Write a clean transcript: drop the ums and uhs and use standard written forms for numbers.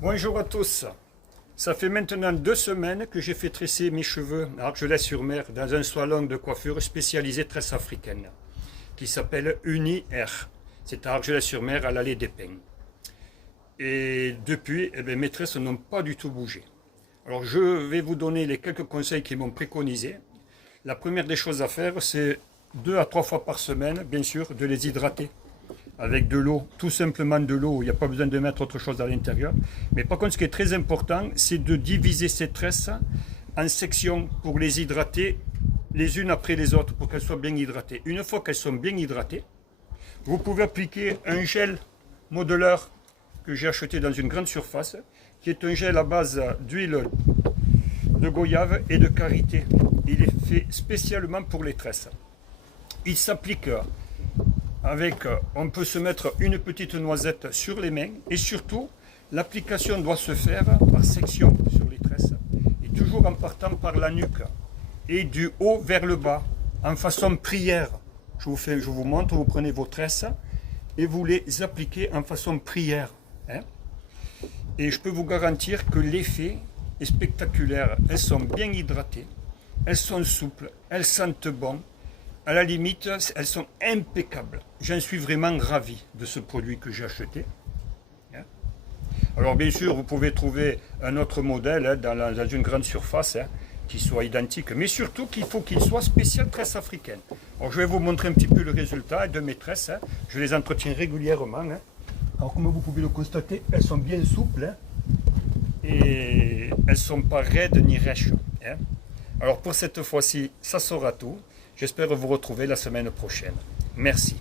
Bonjour à tous. Ça fait maintenant 2 semaines que j'ai fait tresser mes cheveux à Argelès-sur-Mer dans un salon de coiffure spécialisé tresse africaine qui s'appelle Uni Air. C'est à Argelès-sur-Mer à l'allée des Pins. Et depuis, mes tresses n'ont pas du tout bougé. Alors je vais vous donner les quelques conseils qui m'ont préconisé. La première des choses à faire, c'est 2 à 3 fois par semaine, bien sûr, de les hydrater avec de l'eau, tout simplement de l'eau, il n'y a pas besoin de mettre autre chose à l'intérieur. Mais par contre, ce qui est très important, c'est de diviser ces tresses en sections pour les hydrater les unes après les autres, pour qu'elles soient bien hydratées. Une fois qu'elles sont bien hydratées, vous pouvez appliquer un gel modeleur que j'ai acheté dans une grande surface, qui est un gel à base d'huile de goyave et de karité. Il est fait spécialement pour les tresses. Il s'applique on peut se mettre une petite noisette sur les mains et surtout, l'application doit se faire par section sur les tresses et toujours en partant par la nuque et du haut vers le bas, en façon prière. Je vous montre, vous prenez vos tresses et vous les appliquez en façon prière. Et je peux vous garantir que l'effet est spectaculaire. Elles sont bien hydratées, elles sont souples, elles sentent bon. À la limite, elles sont impeccables. J'en suis vraiment ravi de ce produit que j'ai acheté. Alors bien sûr, vous pouvez trouver un autre modèle dans une grande surface qui soit identique, mais surtout qu'il faut qu'il soit spécial tresse africaine. Alors je vais vous montrer un petit peu le résultat de mes tresses. Je les entretiens régulièrement. Alors comme vous pouvez le constater, elles sont bien souples et elles ne sont pas raides ni rêches. Alors pour cette fois-ci, ça sera tout. J'espère vous retrouver la semaine prochaine. Merci.